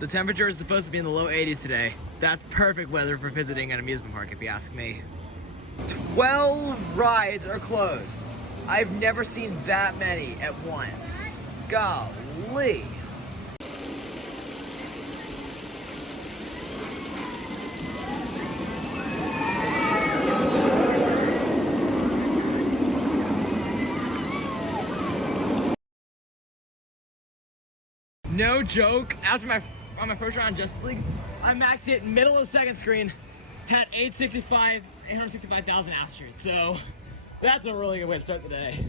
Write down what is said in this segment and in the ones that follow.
The temperature is supposed to be in the low 80s today. That's perfect weather for visiting an amusement park, if you ask me. 12 rides are closed. I've never seen that many at once. Golly. No joke, on my first round of Justice League, I maxed it middle of the second screen, had 865,000 after it. So that's a really good way to start the day.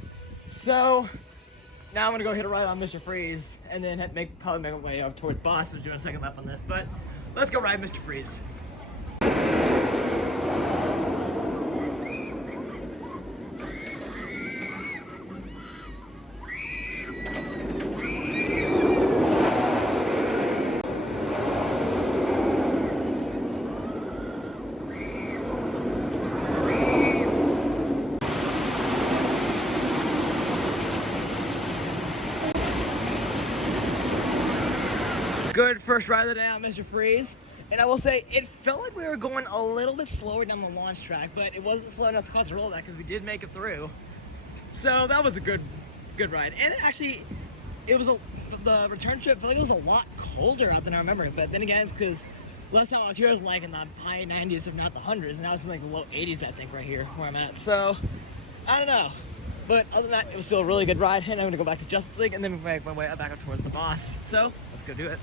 So now I'm gonna go hit a ride on Mr. Freeze and then probably make my way up towards Boston, doing a second lap on this. But let's go ride Mr. Freeze. Good first ride of the day on Mr. Freeze. And I will say, it felt like we were going a little bit slower down the launch track, but it wasn't slow enough to cause a roll that because we did make it through. So that was a good ride. And actually, the return trip felt like it was a lot colder out than I remember. But then again, it's because last time I was here, it was like in the high 90s, if not the hundreds. Now it's in like the low 80s, I think, right here where I'm at. So I don't know. But other than that, it was still a really good ride. And I'm gonna go back to Justice League and then make my way back up towards the boss. So let's go do it.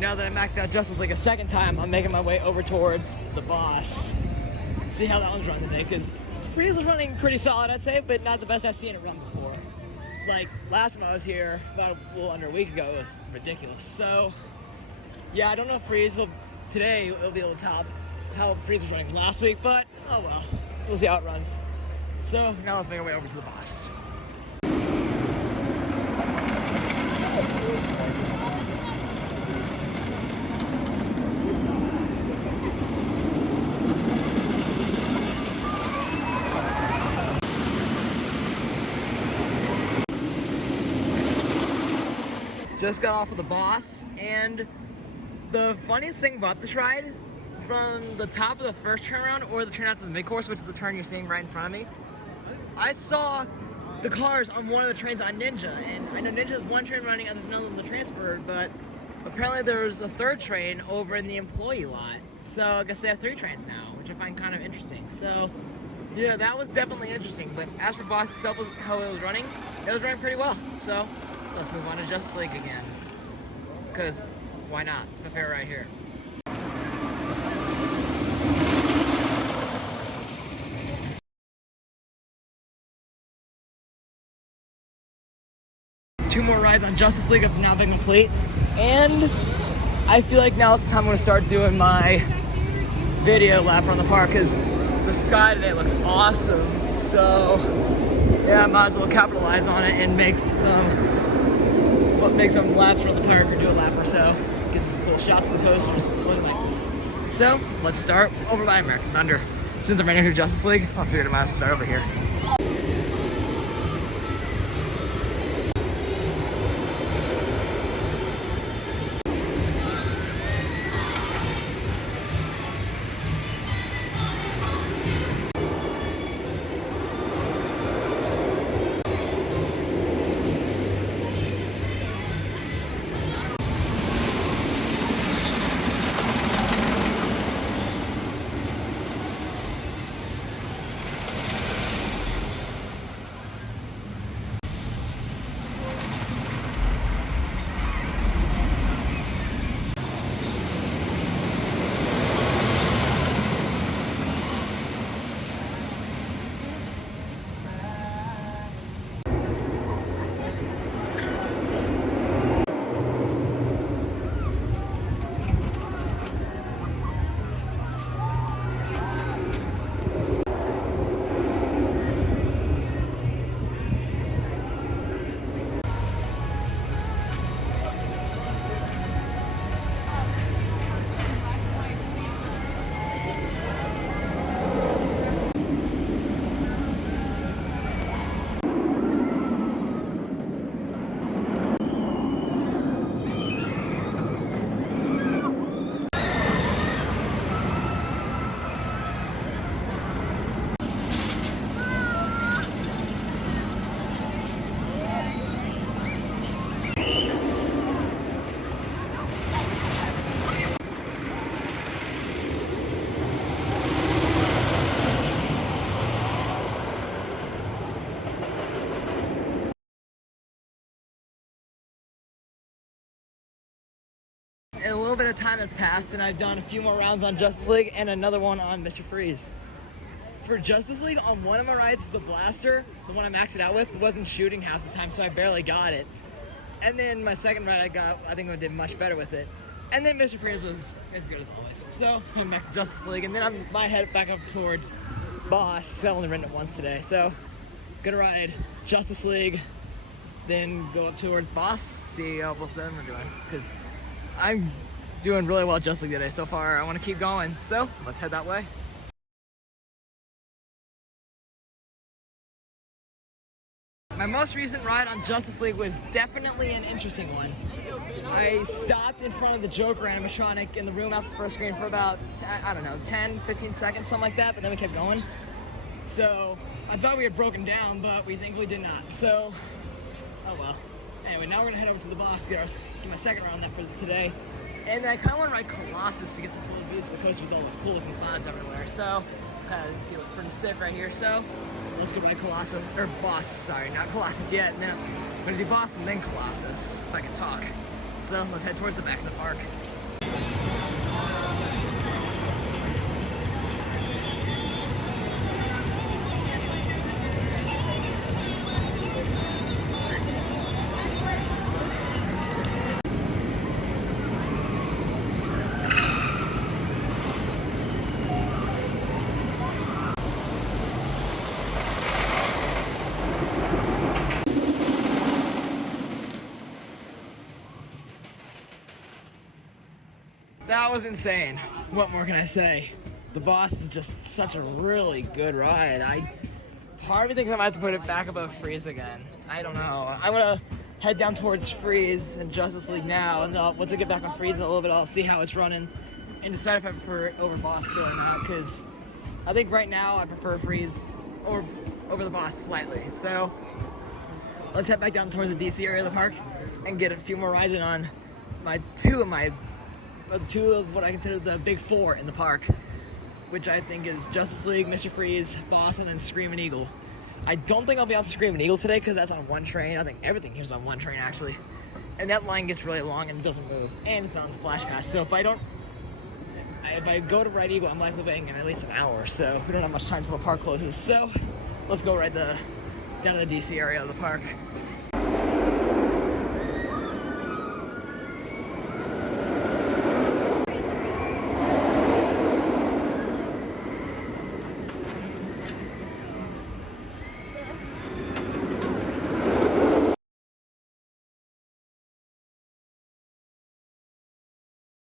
Now that I maxed out Justice League a second time, I'm making my way over towards the boss. See how that one's running today, because Freeze was running pretty solid, I'd say, but not the best I've seen it run before. Like, last time I was here, about a little under a week ago, it was ridiculous. So, yeah, I don't know if Freeze today will be able to top how Freeze was running last week, but oh well. We'll see how it runs. So, now let's make our way over to the boss. Just got off with the boss, and the funniest thing about this ride, from the top of the first turnaround or the turn out to the mid-course, which is the turn you're seeing right in front of me, I saw the cars on one of the trains on Ninja, and I know Ninja has one train running and there's another on the transfer, but apparently there's a third train over in the employee lot. So I guess they have 3 trains now, which I find kind of interesting. So yeah, that was definitely interesting. But as for boss itself, how it was running pretty well. So let's move on to Justice League again, because why not? It's my favorite right here. Two more rides on Justice League have now been complete, and I feel like now it's the time I'm going to start doing my video lap around the park, because the sky today looks awesome. So yeah, I might as well capitalize on it and make some laps around the park, or do a lap or so. Get some cool shots of the posters looking like this. So let's start over by American Thunder. Since I'm right here to Justice League, I figured I might as well start over here. little bit of time has passed and I've done a few more rounds on Justice League and another one on Mr. Freeze. For Justice League, on one of my rides, the blaster, the one I maxed it out with, wasn't shooting half the time, so I barely got it. And then my second ride I think I did much better with it. And then Mr. Freeze was as good as always. So I'm back to Justice League, and then I might head back up towards Boss. I've only ridden it once today, so gonna ride Justice League, then go up towards Boss, see how both of them are doing. Because I'm doing really well at Justice League today so far. I want to keep going, so let's head that way. My most recent ride on Justice League was definitely an interesting one. I stopped in front of the Joker animatronic in the room after the first screen for about, I don't know, 10, 15 seconds, something like that, but then we kept going. So I thought we had broken down, but we thankfully did not. So, oh well. Anyway, now we're gonna head over to the Boss, get my second round there for today. And I kind of want to ride Colossus to get some cool views of the coast with all the cool looking clouds everywhere. So, you see it looks pretty sick right here. So, let's go ride Colossus, or Boss, sorry, not Colossus yet. And then I'm gonna do Boss and then Colossus, if I can talk. So, let's head towards the back of the park. 'That was insane. What more can I say? The Boss is just such a really good ride. Part of me thinks I might have to put it back above Freeze again. I don't know. I'm gonna head down towards Freeze and Justice League now, and then once I get back on Freeze in a little bit, I'll see how it's running and decide if I prefer it over Boss still or not. Because I think right now I prefer Freeze over the Boss slightly. So let's head back down towards the DC area of the park and get a few more rides in on two of what I consider the big four in the park, which I think is Justice League, Mr. Freeze, Boss, and then Screaming Eagle. I don't think I'll be on Screaming Eagle today because that's on one train. I think everything here's on one train actually. And that line gets really long and doesn't move. And it's on the Flash Pass. So if I go to ride Eagle, I'm likely waiting in at least an hour. So we don't have much time till the park closes. So let's go ride down to the DC area of the park.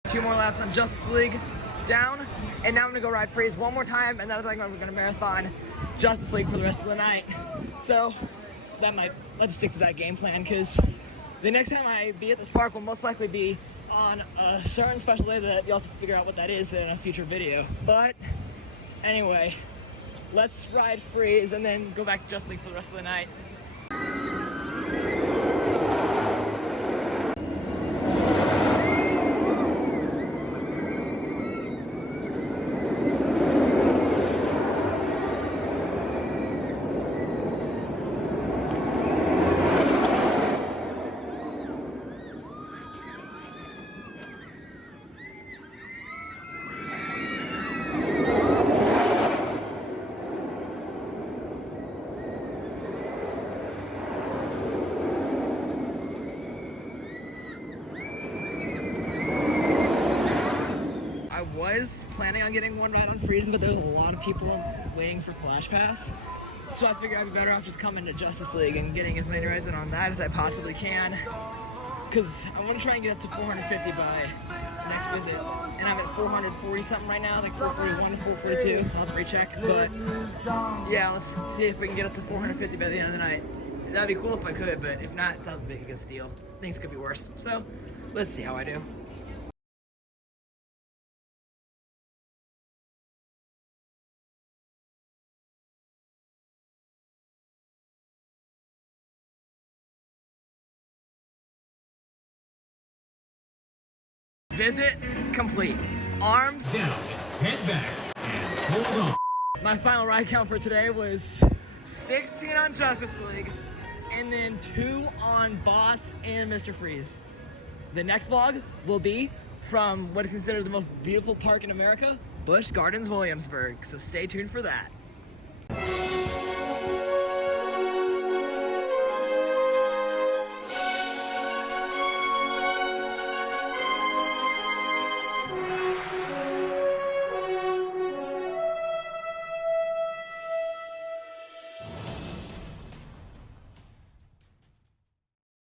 Two more laps on Justice League down, and now I'm gonna go ride Freeze one more time, and then I think I'm gonna marathon Justice League for the rest of the night. So let's stick to that game plan, because the next time I be at this park will most likely be on a certain special day that you'll have to figure out what that is in a future video. But anyway, let's ride Freeze and then go back to Justice League for the rest of the night. I was planning on getting one ride on Freeze, but there's a lot of people waiting for Flash Pass. So I figured I'd be better off just coming to Justice League and getting as many rides in on that as I possibly can. Because I want to try and get up to 450 by next visit. And I'm at 440 something right now, like 441, 442. I'll have to recheck. But yeah, let's see if we can get up to 450 by the end of the night. That'd be cool if I could, but if not, it's not the biggest deal. Things could be worse. So let's see how I do. Visit complete. Arms down, head back, and hold on. My final ride count for today was 16 on Justice League, and then 2 on Boss and Mr. Freeze. The next vlog will be from what is considered the most beautiful park in America, Busch Gardens, Williamsburg. So stay tuned for that.